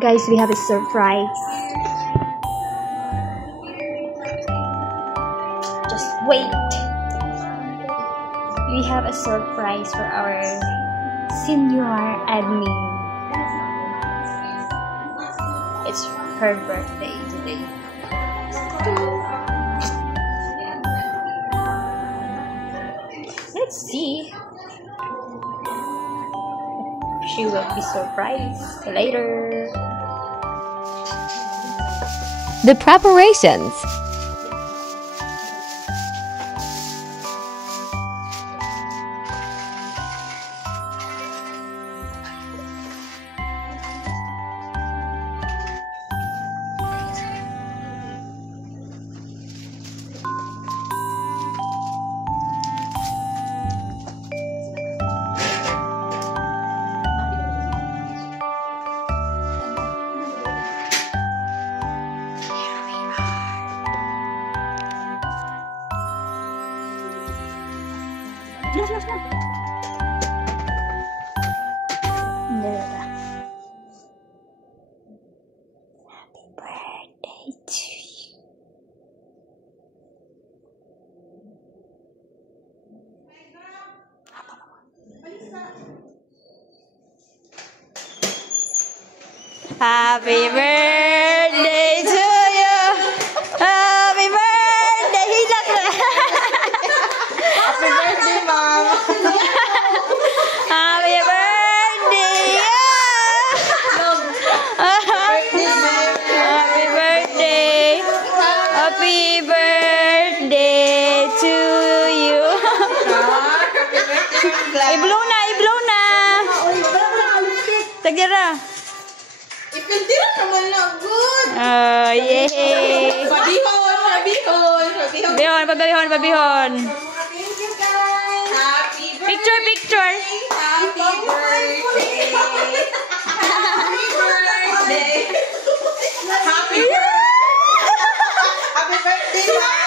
Guys, we have a surprise. Just wait. We have a surprise for our senior admin. It's her birthday today. Let's see. She will be surprised later. The preparations. Happy birthday to you. Happy birthday to you. Happy birthday. Hilak na. Happy birthday, Mom! Happy birthday. Happy birthday. Happy birthday to you. I-blow na, i-blow na. Tagira. Ipindira naman na, good! Oh, yay. Pabihon! Pabihon, pabihon. Thank you, guys! Happy Picture, picture. Happy birthday! Happy birthday! Happy birthday, Mom!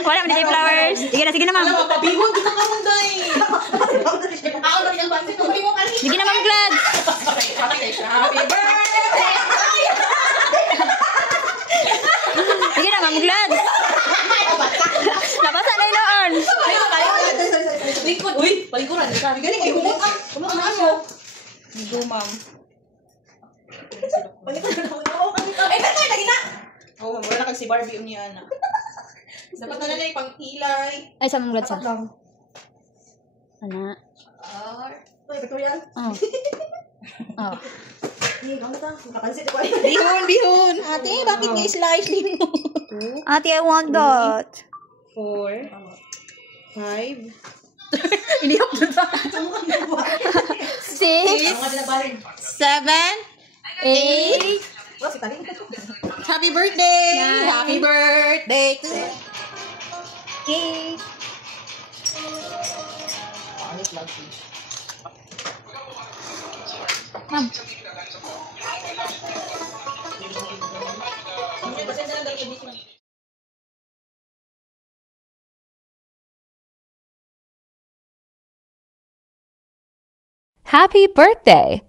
Wala man di flowers. Sige na, ma'am. Pabihon kita ka mong day! Sige na, ma'am Glad. Happy birthday! Sige na, ma'am Glad. Nabasa na yung noon. Uy, palikuran ka. Galing ay humot ah. Humot na mo. Go, ma'am. Ay, tatay, lagi na. Oo, ma'am, wala na kag si Barbie niya na. Dapat na na yung pang-hilay. Ay, sa ma'am Glad sa. Ana. Uy, Victoria. Oh. Oh. Bihon. Ate, bakit nga slice mo? Ate, I want that. 4, 5, 6, 7, 8. Happy birthday! Happy birthday to you. Cake. Ma'am. Happy birthday!